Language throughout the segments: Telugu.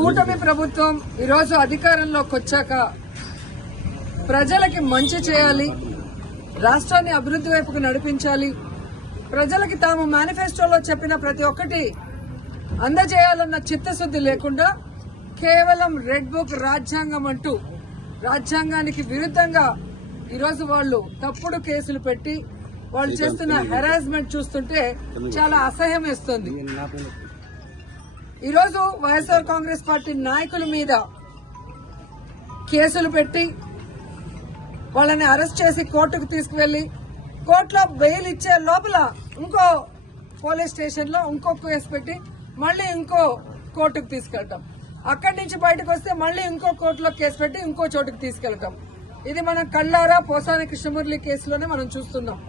కూటమి ప్రభుత్వం ఈరోజు అధికారంలోకి వచ్చాక ప్రజలకి మంచి చేయాలి, రాష్ట్రాన్ని అభివృద్ధి వైపుకు నడిపించాలి, ప్రజలకి తాము మేనిఫెస్టోలో చెప్పిన ప్రతి ఒక్కటి అందజేయాలన్న చిత్తశుద్ది లేకుండా కేవలం రెడ్ బుక్ రాజ్యాంగం అంటూ రాజ్యాంగానికి విరుద్ధంగా ఈరోజు వాళ్ళు తప్పుడు కేసులు పెట్టి వాళ్ళు చేస్తున్న హెరాస్మెంట్ చూస్తుంటే చాలా అసహ్యం వేస్తుంది. ఈరోజు వైఎస్ఆర్ కాంగ్రెస్ పార్టీ నాయకుల మీద కేసులు పెట్టి వాళ్ళని అరెస్ట్ చేసి కోర్టుకు తీసుకువెళ్లి కోర్టులో బెయిల్ ఇచ్చే లోపల ఇంకో పోలీస్ స్టేషన్ లో ఇంకో కేసు పెట్టి మళ్లీ ఇంకో కోర్టుకు తీసుకెళ్తాం, అక్కడి నుంచి బయటకు వస్తే మళ్లీ ఇంకో కోర్టులో కేసు పెట్టి ఇంకో చోటుకు తీసుకెళ్తాం. ఇది మనం కళ్ళారా పోసాని కృష్ణమురళి కేసులోనే మనం చూస్తున్నాం.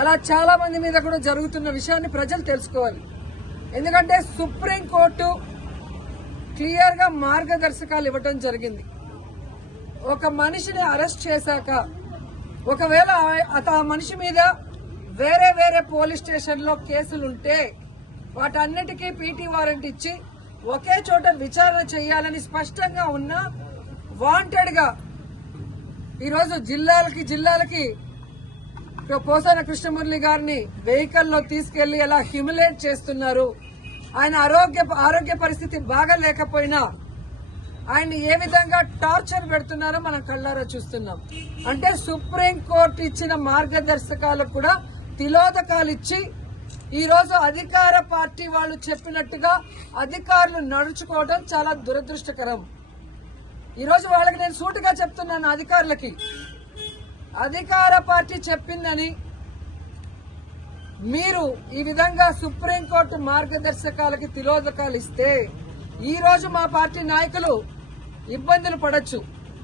అలా చాలా మంది మీద కూడా జరుగుతున్న విషయాన్ని ప్రజలు తెలుసుకోవాలి. ఎందుకంటే సుప్రీంకోర్టు క్లియర్ గా మార్గదర్శకాలు ఇవ్వడం జరిగింది. ఒక మనిషిని అరెస్ట్ చేశాక ఒకవేళ ఆ మనిషి మీద వేరే వేరే పోలీస్ స్టేషన్ లో కేసులుంటే వాటన్నిటికీ పీటీ వారెంట్ ఇచ్చి ఒకే చోట విచారణ చేయాలని స్పష్టంగా ఉన్న వాంటెడ్ గా ఈరోజు జిల్లాలకి పోసాన కృష్ణమురళి గారిని వెహికల్లో తీసుకెళ్లి ఎలా హ్యూమిలేట్ చేస్తున్నారు, ఆయన ఆరోగ్య పరిస్థితి బాగా లేకపోయినా ఆయన ఏ విధంగా టార్చర్ పెడుతున్నారో మనం కళ్ళారా చూస్తున్నాం. అంటే సుప్రీంకోర్టు ఇచ్చిన మార్గదర్శకాలకు కూడా తిలోదకాలు ఇచ్చి ఈరోజు అధికార పార్టీ వాళ్ళు చెప్పినట్టుగా అధికారులు నడుచుకోవడం చాలా దురదృష్టకరం. ఈరోజు వాళ్ళకి నేను సూటిగా చెప్తున్నాను, అధికారులకి అధికార పార్టీ చెప్పిందని మీరు ఈ విధంగా సుప్రీంకోర్టు మార్గదర్శకాలకి తిలోదకాలు ఇస్తే ఈ రోజు మా పార్టీ నాయకులు ఇబ్బందులు పడొచ్చు,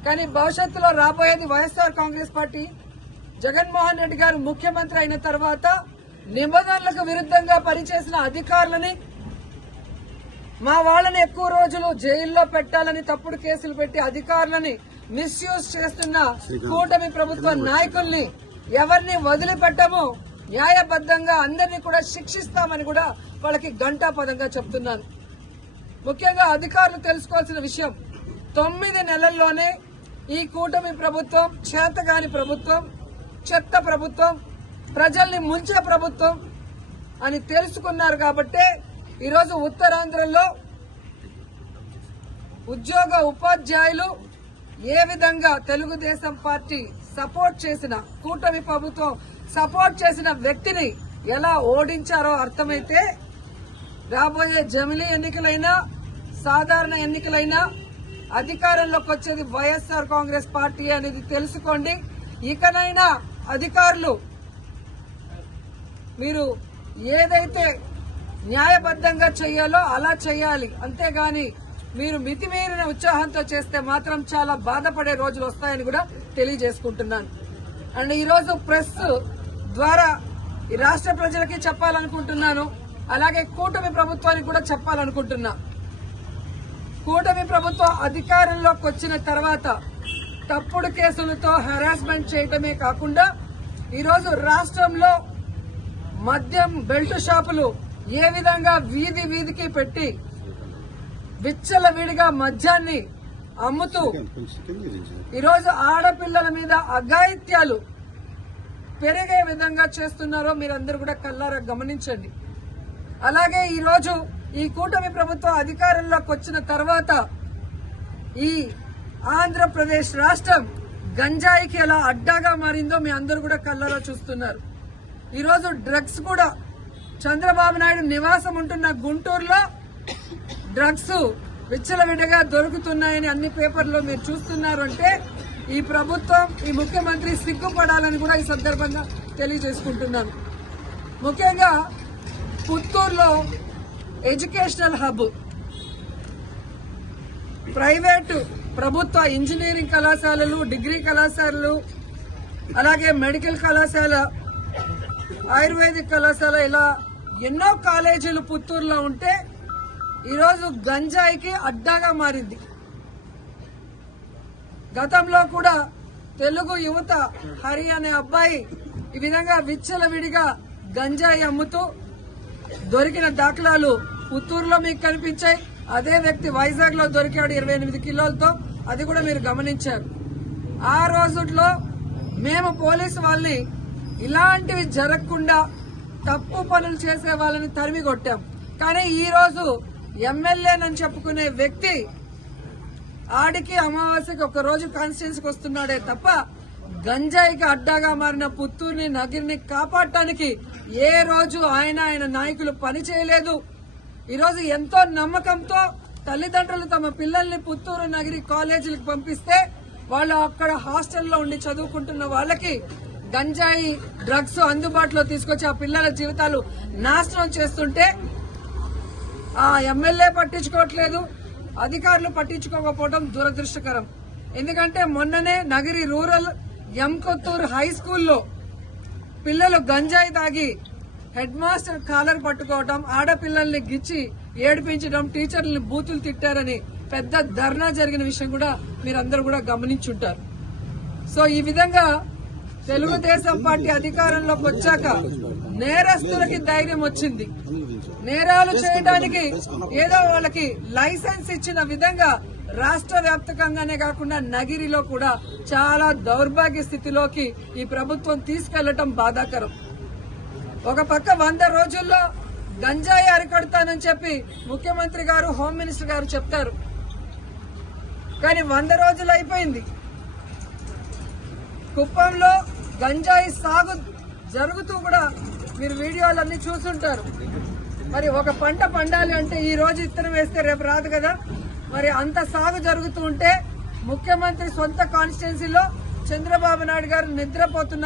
కానీ భవిష్యత్తులో రాబోయేది వైఎస్ఆర్ కాంగ్రెస్ పార్టీ. జగన్మోహన్ రెడ్డి గారు ముఖ్యమంత్రి అయిన తర్వాత నిబంధనలకు విరుద్ధంగా పనిచేసిన అధికారులని, మా వాళ్ళని ఎక్కువ రోజులు జైల్లో పెట్టాలని తప్పుడు కేసులు పెట్టి అధికారులని మిస్యూజ్ చేస్తున్న కూటమి ప్రభుత్వ నాయకుల్ని ఎవరిని వదిలిపెట్టము, న్యాయబద్దంగా అందరినీ కూడా శిక్షిస్తామని కూడా వాళ్ళకి ఘంటాపదంగా చెప్తున్నాను. ముఖ్యంగా అధికారులు తెలుసుకోవాల్సిన విషయం, 9 నెలల్లోనే ఈ కూటమి ప్రభుత్వం చేతగాని ప్రభుత్వం, చెత్త ప్రభుత్వం, ప్రజల్ని ముంచే ప్రభుత్వం అని తెలుసుకున్నారు కాబట్టే ఈరోజు ఉత్తరాంధ్రలో ఉపాధ్యాయులు ఏ విధంగా తెలుగుదేశం పార్టీ సపోర్ట్ చేసిన, కూటమి ప్రభుత్వం సపోర్ట్ చేసిన వ్యక్తిని ఎలా ఓడించారో అర్థమైతే రాబోయే జమిలీ ఎన్నికలైనా సాధారణ ఎన్నికలైనా అధికారంలోకి వచ్చేది వైఎస్ఆర్ కాంగ్రెస్ పార్టీ అనేది తెలుసుకోండి. ఇకనైనా అధికారులు మీరు ఏదైతే న్యాయబద్దంగా చేయాలో అలా చేయాలి, అంతేగాని మీరు మితిమీరిన ఉత్సాహంతో చేస్తే మాత్రం చాలా బాధపడే రోజులు వస్తాయని కూడా తెలియజేసుకుంటున్నాను. అండ్ ఈరోజు ప్రెస్ ద్వారా ఈ రాష్ట్ర ప్రజలకి చెప్పాలనుకుంటున్నాను, అలాగే కూటమి ప్రభుత్వానికి కూడా చెప్పాలనుకుంటున్నా. కూటమి ప్రభుత్వం అధికారంలోకి వచ్చిన తర్వాత తప్పుడు కేసులతో హెరాస్మెంట్ చేయటమే కాకుండా ఈరోజు రాష్ట్రంలో మద్యం బెల్ట్ షాపులు ఏ విధంగా వీధికి పెట్టి విచ్చలవిడిగా మద్యాన్ని అమ్ముతూ ఈరోజు ఆడపిల్లల మీద అఘాయిత్యాలు పెరిగే విధంగా చేస్తున్నారో మీరందరూ కూడా కళ్ళారా గమనించండి. అలాగే ఈరోజు ఈ కూటమి ప్రభుత్వం అధికారంలోకి వచ్చిన తర్వాత ఈ ఆంధ్రప్రదేశ్ రాష్ట్రం గంజాయికి ఎలా అడ్డాగా మారిందో మీ అందరూ కూడా కళ్ళారా చూస్తున్నారు. ఈరోజు డ్రగ్స్ కూడా చంద్రబాబు నాయుడు నివాసం ఉంటున్న గుంటూరులో డ్రగ్స్ విచ్చలవిడిగా దొరుకుతున్నాయని అన్ని పేపర్లో మీరు చూస్తున్నారు. అంటే ఈ ప్రభుత్వం, ఈ ముఖ్యమంత్రి సిగ్గుపడాలని కూడా ఈ సందర్భంగా తెలియజేసుకుంటున్నాను. ముఖ్యంగా పుత్తూరులో ఎడ్యుకేషనల్ హబ్, ప్రైవేటు ప్రభుత్వ ఇంజనీరింగ్ కళాశాలలు, డిగ్రీ కళాశాలలు, అలాగే మెడికల్ కళాశాల, ఆయుర్వేదిక్ కళాశాల, ఇలా ఎన్నో కాలేజీలు పుత్తూరులో ఉంటే ఈరోజు గంజాయికి అడ్డాగా మారింది. గతంలో కూడా తెలుగు యువత హరి అనే అబ్బాయి ఈ విధంగా విచ్చలవిడిగా గంజాయి అమ్ముతూ దొరికిన దాఖలాలు పుత్తూరులో మీకు కనిపించాయి. అదే వ్యక్తి వైజాగ్ లో దొరికాడు 28 కిలోలతో, అది కూడా మీరు గమనించారు. ఆ రోజుల్లో మేము పోలీసు వాళ్ళని ఇలాంటివి జరగకుండా తప్పు పనులు చేసే వాళ్ళని తరిమి కొట్టాం. కానీ ఈ రోజు ఎమ్మెల్యేనని చెప్పుకునే వ్యక్తి ఆడికి అమావాస్యకి ఒక రోజు కాన్స్టిట్యున్సీకి వస్తున్నాడే తప్ప గంజాయికి అడ్డాగా మారిన పుత్తూరుని నగిరిని కాపాడటానికి ఏ రోజు ఆయన నాయకులు పని చేయలేదు. ఈరోజు ఎంతో నమ్మకంతో తల్లిదండ్రులు తమ పిల్లల్ని పుత్తూరు నగిరి కాలేజీలకు పంపిస్తే వాళ్ళు అక్కడ హాస్టల్లో ఉండి చదువుకుంటున్న వాళ్ళకి గంజాయి డ్రగ్స్ అందుబాటులో తీసుకొచ్చి ఆ పిల్లల జీవితాలు నాశనం చేస్తుంటే ఆ ఎమ్మెల్యే పట్టించుకోవట్లేదు, అధికారులు పట్టించుకోకపోవడం దురదృష్టకరం. ఎందుకంటే మొన్ననే నగిరి రూరల్ ఎంకొత్తూరు హై స్కూల్లో పిల్లలు గంజాయి తాగి హెడ్ మాస్టర్ కాలర్ పట్టుకోవడం, ఆడపిల్లల్ని గిచ్చి ఏడిపించడం, టీచర్లని బూతులు తిట్టారని పెద్ద ధర్నా జరిగిన విషయం కూడా మీరందరూ కూడా గమనించుంటారు. సో ఈ విధంగా తెలుగుదేశం పార్టీ అధికారంలోకి వచ్చాక నేరస్తులకి ధైర్యం వచ్చింది. నేరాలు చేయడానికి ఏదో వాళ్ళకి లైసెన్స్ ఇచ్చిన విధంగా రాష్ట్ర వ్యాప్తంగానే కాకుండా నగిరిలో కూడా చాలా దౌర్భాగ్య స్థితిలోకి ఈ ప్రభుత్వం తీసుకెళ్లటం బాధాకరం. ఒక పక్క 100 రోజుల్లో గంజాయి అరికడతానని చెప్పి ముఖ్యమంత్రి గారు, హోమ్ మినిస్టర్ గారు చెప్తారు. కానీ 100 రోజులు అయిపోయింది. కుప్పంలో గంజాయి సాగు జరుగుతూ కూడా మీరు వీడియోలన్నీ చూసుంటారు. మరి ఒక పంట పండాలి అంటే ఈ రోజు ఇత్తనం వేస్తే రేపు రాదు కదా. మరి అంత సాగు జరుగుతూ ఉంటే ముఖ్యమంత్రి సొంత కాన్స్టిట్యున్సీలో చంద్రబాబు నాయుడు గారు నిద్రపోతున్నారు.